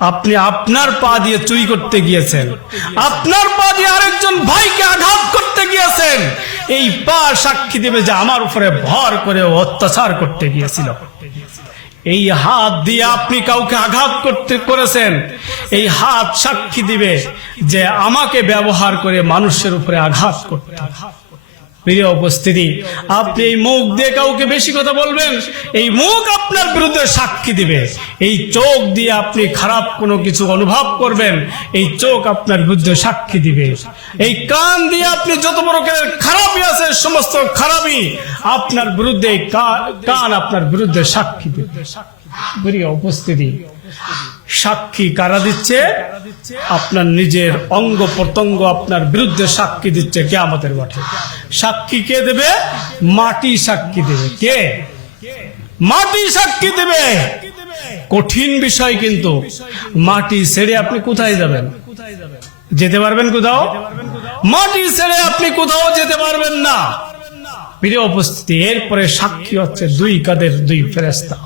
আপনি আপনার পা দিয়ে চুরি করতে গিয়েছেন, আপনার পা দিয়ে আরেকজন ভাইকে আঘাত করতে গিয়েছেন। এই পা সাক্ষী দেবে যে আমার উপরে ভর করে অত্যাচার করতে গিয়েছিল। এই হাত দিয়ে আপনি কাউকে আঘাত করেছেন, এই হাত সাক্ষী দিবে যে আমাকে ব্যবহার করে মানুষের উপরে আঘাত করতে। প্রিয় উপস্থিতি, আপনি এই মুখ দিয়ে কাউকে বেশি কথা বলবেন, এই মুখ আপনার বিরুদ্ধে সাক্ষী দিবে। এই চোখ দিয়ে আপনি খারাপ কোনো কিছু অনুভব করবেন, এই চোখ আপনার বিরুদ্ধে সাক্ষী দিবে। এই কান দিয়ে আপনি যত বড় খারাপই আছে, সমস্ত খারাপই আপনার বিরুদ্ধে, কান আপনার বিরুদ্ধে সাক্ষী দিবে। প্রিয় উপস্থিতি, সাক্ষী কারা দিচ্ছে? আপনার নিজের অঙ্গ প্রত্যঙ্গ আপনার বিরুদ্ধে সাক্ষী দিচ্ছে কিয়ামতের মাঠে। সাক্ষী কে দেবে? মাটি সাক্ষী দেবে। কে? মাটি সাক্ষী দেবে। কঠিন বিষয়, কিন্তু মাটি ছেড়ে আপনি কোথায় যাবেন? যেতে পারবেন কোথাও? মাটি ছেড়ে আপনি কোথাও যেতে পারবেন না। প্রিয় উপস্থিতি, এরপরে সাক্ষী হচ্ছে দুই কাঁধের দুই ফেরেশতা।